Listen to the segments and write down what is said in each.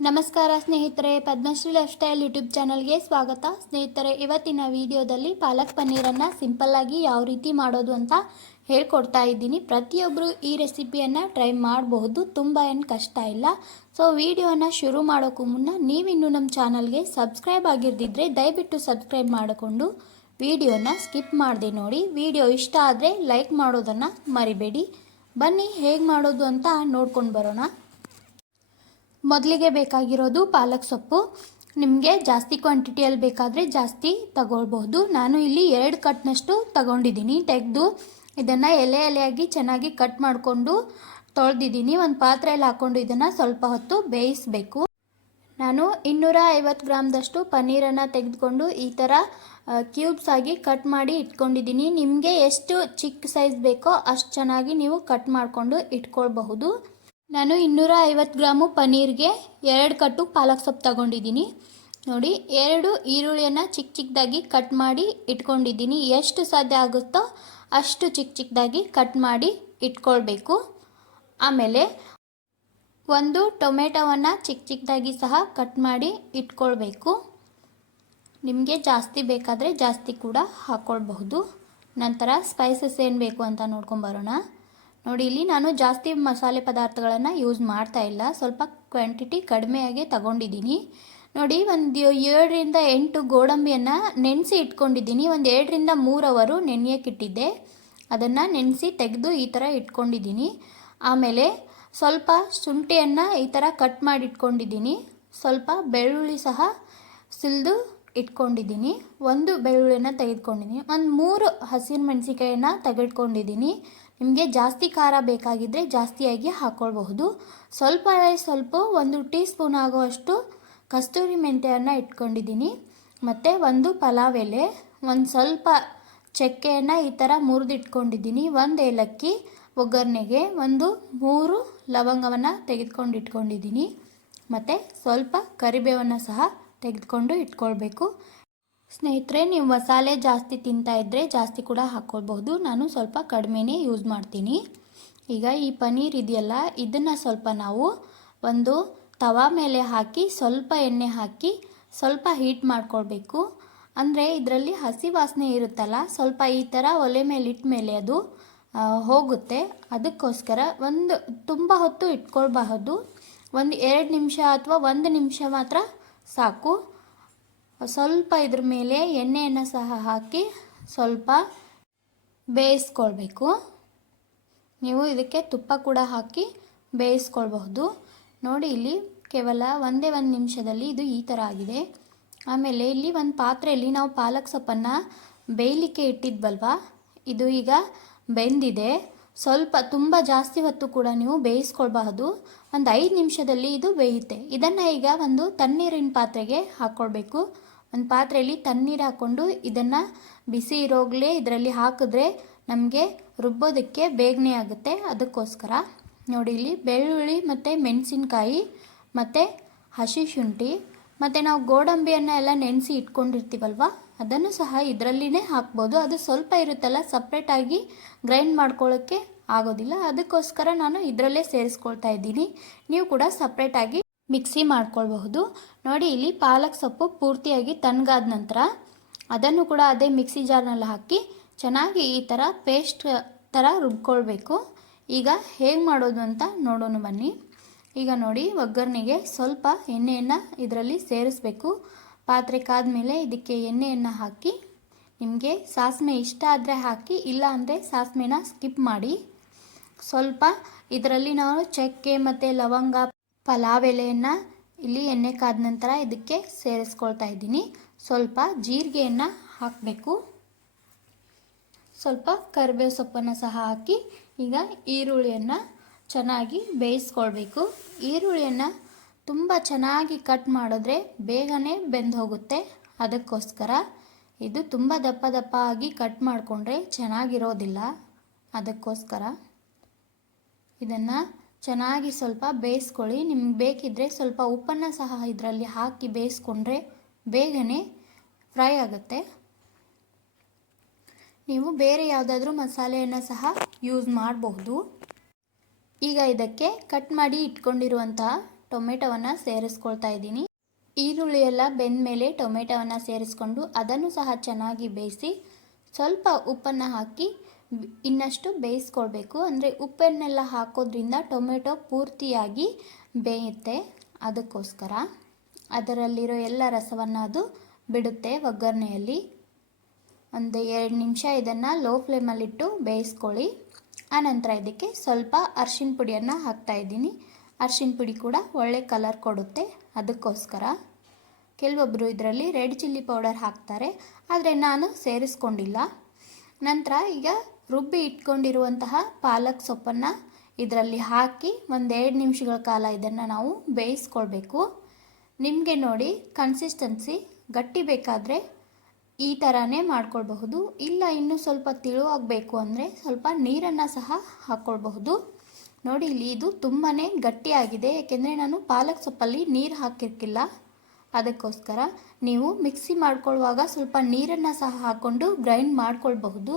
ನಮಸ್ಕಾರ ಸ್ನೇಹಿತರೆ, Padmashri life style YouTube ಚಾನಲ್ಗೆ ಸ್ವಾಗತ. ಸ್ನೇಹಿತರೆ, ಇವತ್ತಿನ ವಿಡಿಯೋದಲ್ಲಿ ಪಾಲಕ್ ಪನ್ನೀರನ್ನು ಸಿಂಪಲ್ಲಾಗಿ ಯಾವ ರೀತಿ ಮಾಡೋದು ಅಂತ ಹೇಳ್ಕೊಡ್ತಾ ಇದ್ದೀನಿ. ಪ್ರತಿಯೊಬ್ಬರು ಈ ರೆಸಿಪಿಯನ್ನು ಟ್ರೈ ಮಾಡಬಹುದು, ತುಂಬ ಏನು ಕಷ್ಟ ಇಲ್ಲ. ಸೊ ವಿಡಿಯೋನ ಶುರು ಮಾಡೋಕ್ಕೂ ಮುನ್ನ ನೀವಿನ್ನೂ ನಮ್ಮ ಚಾನಲ್ಗೆ ಸಬ್ಸ್ಕ್ರೈಬ್ ಆಗಿರ್ದಿದ್ರೆ ದಯವಿಟ್ಟು ಸಬ್ಸ್ಕ್ರೈಬ್ ಮಾಡಿಕೊಂಡು ವಿಡಿಯೋನ ಸ್ಕಿಪ್ ಮಾಡಿದೆ ನೋಡಿ. ವಿಡಿಯೋ ಇಷ್ಟ ಆದರೆ ಲೈಕ್ ಮಾಡೋದನ್ನು ಮರಿಬೇಡಿ. ಬನ್ನಿ ಹೇಗೆ ಮಾಡೋದು ಅಂತ ನೋಡ್ಕೊಂಡು ಬರೋಣ. ಮೊದಲಿಗೆ ಬೇಕಾಗಿರೋದು ಪಾಲಕ್ ಸೊಪ್ಪು. ನಿಮಗೆ ಜಾಸ್ತಿ ಕ್ವಾಂಟಿಟಿಯಲ್ಲಿ ಬೇಕಾದರೆ ಜಾಸ್ತಿ ತಗೊಳ್ಬೋದು ನಾನು ಇಲ್ಲಿ ಎರಡು ಕಟ್ನಷ್ಟು ತಗೊಂಡಿದ್ದೀನಿ. ತೆಗೆದು ಇದನ್ನು ಎಲೆ ಎಲೆಯಾಗಿ ಚೆನ್ನಾಗಿ ಕಟ್ ಮಾಡಿಕೊಂಡು ತೊಳೆದಿದ್ದೀನಿ. ಒಂದು ಪಾತ್ರೆಯಲ್ಲಿ ಹಾಕ್ಕೊಂಡು ಇದನ್ನು ಸ್ವಲ್ಪ ಹೊತ್ತು ಬೇಯಿಸಬೇಕು. ನಾನು ಇನ್ನೂರ ಐವತ್ತು ಗ್ರಾಮ್ದಷ್ಟು ಪನ್ನೀರನ್ನು ತೆಗೆದುಕೊಂಡು ಈ ಥರ ಕ್ಯೂಬ್ಸ್ ಆಗಿ ಕಟ್ ಮಾಡಿ ಇಟ್ಕೊಂಡಿದ್ದೀನಿ. ನಿಮಗೆ ಎಷ್ಟು ಚಿಕ್ಕ ಸೈಜ್ ಬೇಕೋ ಅಷ್ಟು ಚೆನ್ನಾಗಿ ನೀವು ಕಟ್ ಮಾಡಿಕೊಂಡು ಇಟ್ಕೊಳ್ಬಹುದು. ನಾನು ಇನ್ನೂರ ಐವತ್ತು ಗ್ರಾಮು ಪನ್ನೀರ್ಗೆ ಎರಡು ಕಟ್ಟು ಪಾಲಕ್ ಸೊಪ್ಪು ತಗೊಂಡಿದ್ದೀನಿ. ನೋಡಿ, ಎರಡು ಈರುಳ್ಳಿಯನ್ನು ಚಿಕ್ಕ ಚಿಕ್ಕದಾಗಿ ಕಟ್ ಮಾಡಿ ಇಟ್ಕೊಂಡಿದ್ದೀನಿ. ಎಷ್ಟು ಸಾಧ್ಯ ಆಗುತ್ತೋ ಅಷ್ಟು ಚಿಕ್ಕ ಚಿಕ್ಕದಾಗಿ ಕಟ್ ಮಾಡಿ ಇಟ್ಕೊಳ್ಬೇಕು. ಆಮೇಲೆ ಒಂದು ಟೊಮೆಟೊವನ್ನು ಚಿಕ್ಕ ಚಿಕ್ಕದಾಗಿ ಸಹ ಕಟ್ ಮಾಡಿ ಇಟ್ಕೊಳ್ಬೇಕು. ನಿಮಗೆ ಜಾಸ್ತಿ ಬೇಕಾದರೆ ಜಾಸ್ತಿ ಕೂಡ ಹಾಕ್ಕೊಳ್ಬಹುದು ನಂತರ ಸ್ಪೈಸಸ್ ಏನು ಬೇಕು ಅಂತ ನೋಡ್ಕೊಂಬರೋಣ ನೋಡಿ, ಇಲ್ಲಿ ನಾನು ಜಾಸ್ತಿ ಮಸಾಲೆ ಪದಾರ್ಥಗಳನ್ನು ಯೂಸ್ ಮಾಡ್ತಾ ಇಲ್ಲ. ಸ್ವಲ್ಪ ಕ್ವಾಂಟಿಟಿ ಕಡಿಮೆಯಾಗಿ ತಗೊಂಡಿದ್ದೀನಿ. ನೋಡಿ, ಒಂದು ಏಳರಿಂದ ಎಂಟು ಗೋಡಂಬಿಯನ್ನು ನೆನೆಸಿ ಇಟ್ಕೊಂಡಿದ್ದೀನಿ. ಒಂದು ಎರಡರಿಂದ ಮೂರು ಅವರು ನೆನೆಯೋಕ್ಕಿಟ್ಟಿದ್ದೆ ಅದನ್ನು ನೆನೆಸಿ ತೆಗೆದು ಈ ಥರ ಇಟ್ಕೊಂಡಿದ್ದೀನಿ. ಆಮೇಲೆ ಸ್ವಲ್ಪ ಶುಂಠಿಯನ್ನು ಈ ಥರ ಕಟ್ ಮಾಡಿ ಇಟ್ಕೊಂಡಿದ್ದೀನಿ. ಸ್ವಲ್ಪ ಬೆಳ್ಳುಳ್ಳಿ ಸಹ ಸಿಲ್ದು ಇಟ್ಕೊಂಡಿದ್ದೀನಿ. ಒಂದು ಬೆಳ್ಳುಳ್ಳಿನ ತೆಗೆದುಕೊಂಡಿದ್ದೀನಿ. ಒಂದು ಮೂರು ಹಸಿರು ಮೆಣಸಿಕಾಯಿನ ತೆಗೆದುಕೊಂಡಿದ್ದೀನಿ. ನಿಮಗೆ ಜಾಸ್ತಿ ಖಾರ ಬೇಕಾಗಿದ್ದರೆ ಜಾಸ್ತಿಯಾಗಿ ಹಾಕ್ಕೊಳ್ಬಹುದು ಸ್ವಲ್ಪ ಸ್ವಲ್ಪ ಒಂದು ಟೀ ಸ್ಪೂನ್ ಆಗುವಷ್ಟು ಕಸ್ತೂರಿ ಮೆಂತ್ಯನ್ನು ಇಟ್ಕೊಂಡಿದ್ದೀನಿ. ಮತ್ತು ಒಂದು ಪಲಾವ್ ಎಲೆ, ಒಂದು ಸ್ವಲ್ಪ ಚಕ್ಕೆಯನ್ನು ಈ ಥರ ಮುರಿದಿಟ್ಕೊಂಡಿದ್ದೀನಿ. ಒಂದು ಏಲಕ್ಕಿ, ಒಗ್ಗರಣೆಗೆ ಒಂದು ಮೂರು ಲವಂಗವನ್ನು ತೆಗೆದುಕೊಂಡು ಇಟ್ಕೊಂಡಿದ್ದೀನಿ ಮತ್ತು ಸ್ವಲ್ಪ ಕರಿಬೇವನ್ನು ಸಹ ತೆಗೆದುಕೊಂಡು ಇಟ್ಕೊಳ್ಬೇಕು. ಸ್ನೇಹಿತರೆ, ನೀವು ಮಸಾಲೆ ಜಾಸ್ತಿ ತಿಂತಾ ಇದ್ದರೆ ಜಾಸ್ತಿ ಕೂಡ ಹಾಕ್ಕೊಳ್ಬಹುದು. ನಾನು ಸ್ವಲ್ಪ ಕಡಿಮೆನೇ ಯೂಸ್ ಮಾಡ್ತೀನಿ. ಈಗ ಈ ಪನೀರ್ ಇದೆಯಲ್ಲ, ಇದನ್ನು ಸ್ವಲ್ಪ ನಾವು ಒಂದು ತವಾ ಮೇಲೆ ಹಾಕಿ, ಸ್ವಲ್ಪ ಎಣ್ಣೆ ಹಾಕಿ, ಸ್ವಲ್ಪ ಹೀಟ್ ಮಾಡ್ಕೊಳ್ಬೇಕು. ಅಂದರೆ ಇದರಲ್ಲಿ ಹಸಿ ವಾಸನೆ ಇರುತ್ತಲ್ಲ, ಸ್ವಲ್ಪ ಈ ಥರ ಒಲೆ ಮೇಲೆ ಇಟ್ಟ ಮೇಲೆ ಅದು ಹೋಗುತ್ತೆ. ಅದಕ್ಕೋಸ್ಕರ ಒಂದು ತುಂಬ ಹೊತ್ತು ಇಟ್ಕೊಳ್ಬಹುದು. ಒಂದು ಎರಡು ನಿಮಿಷ ಅಥವಾ ಒಂದು ನಿಮಿಷ ಮಾತ್ರ ಸಾಕು. ಸ್ವಲ್ಪ ಇದ್ರ ಮೇಲೆ ಎಣ್ಣೆಯನ್ನು ಸಹ ಹಾಕಿ ಸ್ವಲ್ಪ ಬೇಯಿಸ್ಕೊಳ್ಬೇಕು. ನೀವು ಇದಕ್ಕೆ ತುಪ್ಪ ಕೂಡ ಹಾಕಿ ಬೇಯಿಸ್ಕೊಳ್ಬಹುದು. ನೋಡಿ ಇಲ್ಲಿ ಕೇವಲ ಒಂದೇ ಒಂದು ನಿಮಿಷದಲ್ಲಿ ಇದು ಈ ಥರ ಆಗಿದೆ. ಆಮೇಲೆ ಇಲ್ಲಿ ಒಂದು ಪಾತ್ರೆಯಲ್ಲಿ ನಾವು ಪಾಲಕ್ ಸೊಪ್ಪನ್ನು ಬೇಯಲಿಕ್ಕೆ ಇಟ್ಟಿದ್ವಲ್ವಾ? ಇದು ಈಗ ಬೆಂದಿದೆ. ಸ್ವಲ್ಪ ತುಂಬ ಜಾಸ್ತಿ ಹೊತ್ತು ಕೂಡ ನೀವು ಬೇಯಿಸ್ಕೊಳ್ಬಹುದು ಒಂದು ಐದು ನಿಮಿಷದಲ್ಲಿ ಇದು ಬೇಯುತ್ತೆ. ಇದನ್ನು ಈಗ ಒಂದು ತಣ್ಣೀರಿನ ಪಾತ್ರೆಗೆ ಹಾಕ್ಕೊಳ್ಬೇಕು ಒಂದು ಪಾತ್ರೆಯಲ್ಲಿ ತಣ್ಣೀರು ಹಾಕ್ಕೊಂಡು ಇದನ್ನು ಬಿಸಿ ಇರೋಗ್ಲೇ ಇದರಲ್ಲಿ ಹಾಕಿದ್ರೆ ನಮಗೆ ರುಬ್ಬೋದಕ್ಕೆ ಬೇಗನೆ ಆಗುತ್ತೆ. ಅದಕ್ಕೋಸ್ಕರ ನೋಡಿ ಇಲ್ಲಿ ಬೆಳ್ಳುಳ್ಳಿ ಮತ್ತು ಮೆಣಸಿನ್ಕಾಯಿ ಮತ್ತು ಹಸಿ ಶುಂಠಿ ಮತ್ತು ನಾವು ಗೋಡಂಬಿಯನ್ನು ಎಲ್ಲ ನೆನೆಸಿ ಇಟ್ಕೊಂಡಿರ್ತೀವಲ್ವ? ಅದನ್ನು ಸಹ ಇದರಲ್ಲಿನೇ ಹಾಕ್ಬೋದು. ಅದು ಸ್ವಲ್ಪ ಇರುತ್ತಲ್ಲ ಸಪ್ರೇಟಾಗಿ ಗ್ರೈಂಡ್ ಮಾಡ್ಕೊಳ್ಳೋಕ್ಕೆ ಆಗೋದಿಲ್ಲ. ಅದಕ್ಕೋಸ್ಕರ ನಾನು ಇದರಲ್ಲೇ ಸೇರಿಸ್ಕೊಳ್ತಾ ಇದ್ದೀನಿ. ನೀವು ಕೂಡ ಸಪ್ರೇಟಾಗಿ ಮಿಕ್ಸಿ ಮಾಡ್ಕೊಳ್ಬಹುದು. ನೋಡಿ, ಇಲ್ಲಿ ಪಾಲಕ್ ಸೊಪ್ಪು ಪೂರ್ತಿಯಾಗಿ ತಣ್ಣಗಾದ ನಂತರ ಅದನ್ನು ಕೂಡ ಅದೇ ಮಿಕ್ಸಿ ಜಾರ್ನಲ್ಲಿ ಹಾಕಿ ಚೆನ್ನಾಗಿ ಈ ಥರ ಪೇಸ್ಟ್ ಥರ ರುಬ್ಕೊಳ್ಬೇಕು. ಈಗ ಹೇಗೆ ಮಾಡೋದು ಅಂತ ನೋಡೋಣ ಬನ್ನಿ. ಈಗ ನೋಡಿ, ಒಗ್ಗರಣೆಗೆ ಸ್ವಲ್ಪ ಎಣ್ಣೆಯನ್ನು ಇದರಲ್ಲಿ ಸೇರಿಸಬೇಕು. ಪಾತ್ರೆ ಕಾದ್ಮೇಲೆ ಇದಕ್ಕೆ ಎಣ್ಣೆಯನ್ನು ಹಾಕಿ, ನಿಮಗೆ ಸಾಸಿವೆ ಇಷ್ಟ ಆದರೆ ಹಾಕಿ, ಇಲ್ಲ ಅಂದರೆ ಸಾಸಿವೆನ ಸ್ಕಿಪ್ ಮಾಡಿ. ಸ್ವಲ್ಪ ಇದರಲ್ಲಿ ನಾವು ಚಕ್ಕೆ ಮತ್ತು ಲವಂಗ, ಪಲಾವ್ ಎಲೆಯನ್ನು ಇಲ್ಲಿ ಎಣ್ಣೆ ಕಾದ ನಂತರ ಇದಕ್ಕೆ ಸೇರಿಸ್ಕೊಳ್ತಾ ಇದ್ದೀನಿ. ಸ್ವಲ್ಪ ಜೀರಿಗೆಯನ್ನು ಹಾಕಬೇಕು. ಸ್ವಲ್ಪ ಕರಿಬೇವು ಸೊಪ್ಪನ್ನು ಸಹ ಹಾಕಿ, ಈಗ ಈರುಳ್ಳಿಯನ್ನು ಚೆನ್ನಾಗಿ ಬೇಯಿಸ್ಕೊಳ್ಬೇಕು. ಈರುಳ್ಳಿಯನ್ನು ತುಂಬ ಚೆನ್ನಾಗಿ ಕಟ್ ಮಾಡಿದ್ರೆ ಬೇಗನೆ ಬೆಂದು ಹೋಗುತ್ತೆ ಅದಕ್ಕೋಸ್ಕರ ಇದು ತುಂಬ ದಪ್ಪ ದಪ್ಪ ಆಗಿ ಕಟ್ ಮಾಡಿಕೊಂಡ್ರೆ ಚೆನ್ನಾಗಿರೋದಿಲ್ಲ. ಅದಕ್ಕೋಸ್ಕರ ಇದನ್ನು ಚೆನ್ನಾಗಿ ಸ್ವಲ್ಪ ಬೇಯಿಸ್ಕೊಳ್ಳಿ. ನಿಮ್ಗೆ ಬೇಕಿದ್ದರೆ ಸ್ವಲ್ಪ ಉಪ್ಪನ್ನು ಸಹ ಇದರಲ್ಲಿ ಹಾಕಿ ಬೇಯಿಸ್ಕೊಂಡ್ರೆ ಬೇಗನೆ ಫ್ರೈ ಆಗುತ್ತೆ. ನೀವು ಬೇರೆ ಯಾವುದಾದ್ರೂ ಮಸಾಲೆಯನ್ನು ಸಹ ಯೂಸ್ ಮಾಡಬಹುದು. ಈಗ ಇದಕ್ಕೆ ಕಟ್ ಮಾಡಿ ಇಟ್ಕೊಂಡಿರುವಂತಹ ಟೊಮೆಟೊವನ್ನು ಸೇರಿಸ್ಕೊಳ್ತಾ ಇದ್ದೀನಿ. ಈರುಳ್ಳಿ ಎಲ್ಲ ಬೆಂದ ಮೇಲೆ ಟೊಮೆಟೊವನ್ನು ಸೇರಿಸ್ಕೊಂಡು ಅದನ್ನು ಸಹ ಚೆನ್ನಾಗಿ ಬೇಯಿಸಿ ಸ್ವಲ್ಪ ಉಪ್ಪನ್ನು ಹಾಕಿ ಇನ್ನಷ್ಟು ಬೇಯಿಸ್ಕೊಳ್ಬೇಕು. ಅಂದರೆ ಉಪ್ಪನ್ನೆಲ್ಲ ಹಾಕೋದ್ರಿಂದ ಟೊಮೆಟೊ ಪೂರ್ತಿಯಾಗಿ ಬೇಯುತ್ತೆ ಅದಕ್ಕೋಸ್ಕರ. ಅದರಲ್ಲಿರೋ ಎಲ್ಲ ರಸವನ್ನು ಅದು ಬಿಡುತ್ತೆ ಒಗ್ಗರಣೆಯಲ್ಲಿ. ಒಂದು ಎರಡು ನಿಮಿಷ ಇದನ್ನು ಲೋ ಫ್ಲೇಮಲ್ಲಿಟ್ಟು ಬೇಯಿಸ್ಕೊಳ್ಳಿ. ಆನಂತರ ಇದಕ್ಕೆ ಸ್ವಲ್ಪ ಅರ್ಶಿನ ಪುಡಿಯನ್ನು ಹಾಕ್ತಾ ಇದ್ದೀನಿ. ಅರ್ಶಿನ ಪುಡಿ ಕೂಡ ಒಳ್ಳೆ ಕಲರ್ ಕೊಡುತ್ತೆ. ಅದಕ್ಕೋಸ್ಕರ ಕೆಲವೊಬ್ಬರು ಇದರಲ್ಲಿ ರೆಡ್ ಚಿಲ್ಲಿ ಪೌಡರ್ ಹಾಕ್ತಾರೆ. ಆದರೆ ನಾನು ಸೇರಿಸ್ಕೊಂಡಿಲ್ಲ. ನಂತರ ಈಗ ರುಬ್ಬಿ ಇಟ್ಕೊಂಡಿರುವಂತಹ ಪಾಲಕ್ ಸೊಪ್ಪನ್ನು ಇದರಲ್ಲಿ ಹಾಕಿ ಒಂದೆರಡು ನಿಮಿಷಗಳ ಕಾಲ ಇದನ್ನು ನಾವು ಬೇಯಿಸ್ಕೊಳ್ಬೇಕು. ನಿಮಗೆ ನೋಡಿ ಕನ್ಸಿಸ್ಟೆನ್ಸಿ ಗಟ್ಟಿ ಬೇಕಾದರೆ ಈ ಥರನೇ ಮಾಡ್ಕೊಳ್ಬಹುದು. ಇಲ್ಲ, ಇನ್ನೂ ಸ್ವಲ್ಪ ತಿಳುವಾಗಬೇಕು ಅಂದರೆ ಸ್ವಲ್ಪ ನೀರನ್ನು ಸಹ ಹಾಕ್ಕೊಳ್ಬಹುದು ನೋಡಿ, ಇಲ್ಲಿ ಇದು ತುಂಬಾ ಗಟ್ಟಿಯಾಗಿದೆ. ಏಕೆಂದರೆ ನಾನು ಪಾಲಕ್ ಸೊಪ್ಪಲ್ಲಿ ನೀರು ಹಾಕಿರ್ಕಿಲ್ಲ. ಅದಕ್ಕೋಸ್ಕರ ನೀವು ಮಿಕ್ಸಿ ಮಾಡ್ಕೊಳ್ಳುವಾಗ ಸ್ವಲ್ಪ ನೀರನ್ನು ಸಹ ಹಾಕ್ಕೊಂಡು ಗ್ರೈಂಡ್ ಮಾಡ್ಕೊಳ್ಬಹುದು.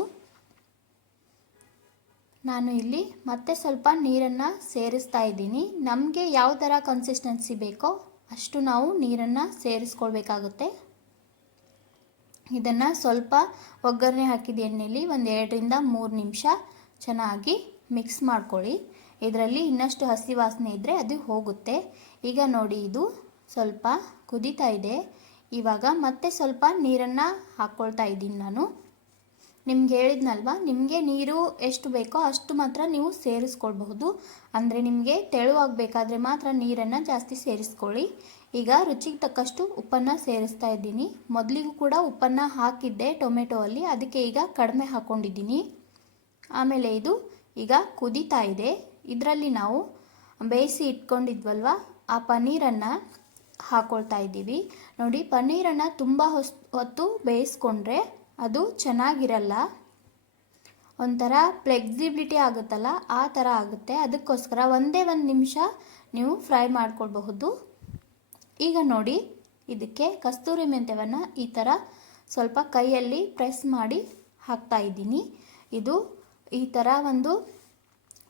ನಾನು ಇಲ್ಲಿ ಮತ್ತೆ ಸ್ವಲ್ಪ ನೀರನ್ನು ಸೇರಿಸ್ತಾ ಇದ್ದೀನಿ. ನಮಗೆ ಯಾವ ಥರ ಕನ್ಸಿಸ್ಟೆನ್ಸಿ ಬೇಕೋ ಅಷ್ಟು ನಾವು ನೀರನ್ನು ಸೇರಿಸ್ಕೊಳ್ಬೇಕಾಗುತ್ತೆ. ಇದನ್ನು ಸ್ವಲ್ಪ ಒಗ್ಗರಣೆ ಹಾಕಿದ ಎಣ್ಣೆಯಲ್ಲಿ ಒಂದು ಎರಡರಿಂದ ಮೂರು ನಿಮಿಷ ಚೆನ್ನಾಗಿ ಮಿಕ್ಸ್ ಮಾಡ್ಕೊಳ್ಳಿ. ಇದರಲ್ಲಿ ಇನ್ನಷ್ಟು ಹಸಿ ವಾಸನೆ ಇದ್ದರೆ ಅದು ಹೋಗುತ್ತೆ. ಈಗ ನೋಡಿ ಇದು ಸ್ವಲ್ಪ ಕುದೀತಾ ಇದೆ. ಇವಾಗ ಮತ್ತೆ ಸ್ವಲ್ಪ ನೀರನ್ನು ಹಾಕ್ಕೊಳ್ತಾ ಇದ್ದೀನಿ ನಾನು. ನಿಮ್ಗೆ ಹೇಳಿದ್ನಲ್ವ? ನಿಮಗೆ ನೀರು ಎಷ್ಟು ಬೇಕೋ ಅಷ್ಟು ಮಾತ್ರ ನೀವು ಸೇರಿಸ್ಕೊಳ್ಬಹುದು. ಅಂದರೆ ನಿಮಗೆ ತೆಳುವಾಗಬೇಕಾದ್ರೆ ಮಾತ್ರ ನೀರನ್ನು ಜಾಸ್ತಿ ಸೇರಿಸ್ಕೊಳ್ಳಿ. ಈಗ ರುಚಿಗೆ ತಕ್ಕಷ್ಟು ಉಪ್ಪನ್ನು ಸೇರಿಸ್ತಾ ಇದ್ದೀನಿ. ಮೊದಲಿಗೂ ಕೂಡ ಉಪ್ಪನ್ನು ಹಾಕಿದ್ದೆ ಟೊಮೆಟೊ ಅಲ್ಲಿ, ಅದಕ್ಕೆ ಈಗ ಕಡಿಮೆ ಹಾಕ್ಕೊಂಡಿದ್ದೀನಿ ಆಮೇಲೆ ಇದು ಈಗ ಕುದೀತಾ ಇದೆ. ಇದರಲ್ಲಿ ನಾವು ಬೇಯಿಸಿ ಇಟ್ಕೊಂಡಿದ್ವಲ್ವ, ಆ ಪನ್ನೀರನ್ನು ಹಾಕ್ಕೊಳ್ತಾ ಇದ್ದೀವಿ. ನೋಡಿ, ಪನ್ನೀರನ್ನು ತುಂಬ ಹೊಸ್, ಹೊತ್ತು ಬೇಯಿಸ್ಕೊಂಡ್ರೆ ಅದು ಚೆನ್ನಾಗಿರಲ್ಲ. ಒಂಥರ ಫ್ಲೆಕ್ಸಿಬಿಲಿಟಿ ಆಗುತ್ತಲ್ಲ, ಆ ಥರ ಆಗುತ್ತೆ. ಅದಕ್ಕೋಸ್ಕರ ಒಂದೇ ಒಂದು ನಿಮಿಷ ನೀವು ಫ್ರೈ ಮಾಡ್ಕೊಳ್ಬಹುದು. ಈಗ ನೋಡಿ, ಇದಕ್ಕೆ ಕಸ್ತೂರಿ ಮೆಂತ್ಯವನ್ನು ಈ ಥರ ಸ್ವಲ್ಪ ಕೈಯಲ್ಲಿ ಪ್ರೆಸ್ ಮಾಡಿ ಹಾಕ್ತಾ ಇದ್ದೀನಿ. ಇದು ಈ ಥರ ಒಂದು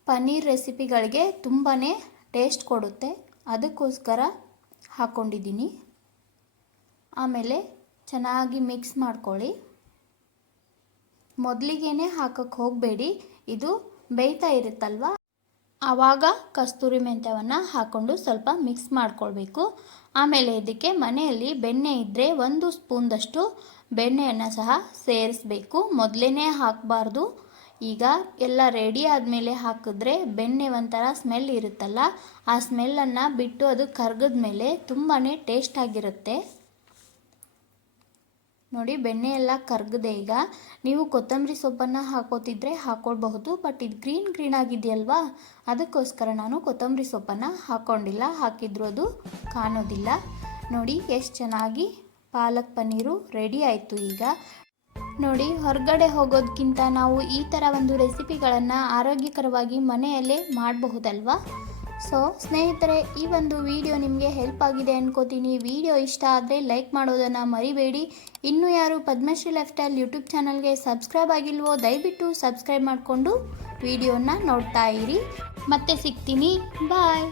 ಪನ್ನೀರ್ ರೆಸಿಪಿಗಳಿಗೆ ತುಂಬಾ ಟೇಸ್ಟ್ ಕೊಡುತ್ತೆ. ಅದಕ್ಕೋಸ್ಕರ ಹಾಕ್ಕೊಂಡಿದ್ದೀನಿ ಆಮೇಲೆ ಚೆನ್ನಾಗಿ ಮಿಕ್ಸ್ ಮಾಡ್ಕೊಳ್ಳಿ. ಮೊದಲಿಗೇನೆ ಹಾಕಕ್ಕೆ ಹೋಗಬೇಡಿ. ಇದು ಬೇಯ್ತಾ ಇರುತ್ತಲ್ವ? ಆವಾಗ ಕಸ್ತೂರಿ ಮೆಂತ್ಯವನ್ನು ಹಾಕ್ಕೊಂಡು ಸ್ವಲ್ಪ ಮಿಕ್ಸ್ ಮಾಡ್ಕೊಳ್ಬೇಕು. ಆಮೇಲೆ ಇದಕ್ಕೆ ಮನೆಯಲ್ಲಿ ಬೆಣ್ಣೆ ಇದ್ದರೆ ಒಂದು ಸ್ಪೂನ್ದಷ್ಟು ಬೆಣ್ಣೆಯನ್ನು ಸಹ ಸೇರಿಸ್ಬೇಕು. ಮೊದಲೇ ಹಾಕಬಾರ್ದು. ಈಗ ಎಲ್ಲ ರೆಡಿ ಆದಮೇಲೆ ಹಾಕಿದ್ರೆ ಬೆಣ್ಣೆ ಒಂಥರ ಸ್ಮೆಲ್ ಇರುತ್ತಲ್ಲ, ಆ ಸ್ಮೆಲ್ಲನ್ನು ಬಿಟ್ಟು ಅದು ಕರ್ಗದ ಮೇಲೆ ತುಂಬಾ ಟೇಸ್ಟ್ ಆಗಿರುತ್ತೆ. ನೋಡಿ, ಬೆಣ್ಣೆ ಎಲ್ಲ ಕರ್ಗದೆ ಈಗ. ನೀವು ಕೊತ್ತಂಬರಿ ಸೊಪ್ಪನ್ನು ಹಾಕೋತಿದ್ರೆ ಹಾಕೊಳ್ಬಹುದು, ಬಟ್ ಇದು ಗ್ರೀನ್ ಗ್ರೀನ್ ಆಗಿದೆಯಲ್ವಾ? ಅದಕ್ಕೋಸ್ಕರ ನಾನು ಕೊತ್ತಂಬರಿ ಸೊಪ್ಪನ್ನು ಹಾಕ್ಕೊಂಡಿಲ್ಲ ಹಾಕಿದ್ರು ಅದು ಕಾಣೋದಿಲ್ಲ. ನೋಡಿ, ಎಷ್ಟು ಚೆನ್ನಾಗಿ ಪಾಲಕ್ ಪನ್ನೀರು ರೆಡಿ ಆಯಿತು ಈಗ. ನೋಡಿ, ಹೊರಗಡೆ ಹೋಗೋದಕ್ಕಿಂತ ನಾವು ಈ ಥರ ಒಂದು ರೆಸಿಪಿಗಳನ್ನು ಆರೋಗ್ಯಕರವಾಗಿ ಮನೆಯಲ್ಲೇ ಮಾಡಬಹುದಲ್ವಾ? ಸೊ, ಸ್ನೇಹಿತರೆ, ಈ ಒಂದು ವಿಡಿಯೋ ನಿಮಗೆ ಹೆಲ್ಪ್ ಆಗಿದೆ ಅನ್ಕೋತೀನಿ. ವಿಡಿಯೋ ಇಷ್ಟ ಆದರೆ ಲೈಕ್ ಮಾಡೋದನ್ನು ಮರಿಬೇಡಿ. ಇನ್ನೂ ಯಾರು ಪದ್ಮಶ್ರೀ ಲೈಫ್ ಸ್ಟೈಲ್ ಯೂಟ್ಯೂಬ್ ಚಾನಲ್ಗೆ ಸಬ್ಸ್ಕ್ರೈಬ್ ಆಗಿಲ್ವೋ, ದಯವಿಟ್ಟು ಸಬ್ಸ್ಕ್ರೈಬ್ ಮಾಡಿಕೊಂಡು ವಿಡಿಯೋನ ನೋಡ್ತಾ ಇರಿ. ಮತ್ತೆ ಸಿಗ್ತೀನಿ. ಬಾಯ್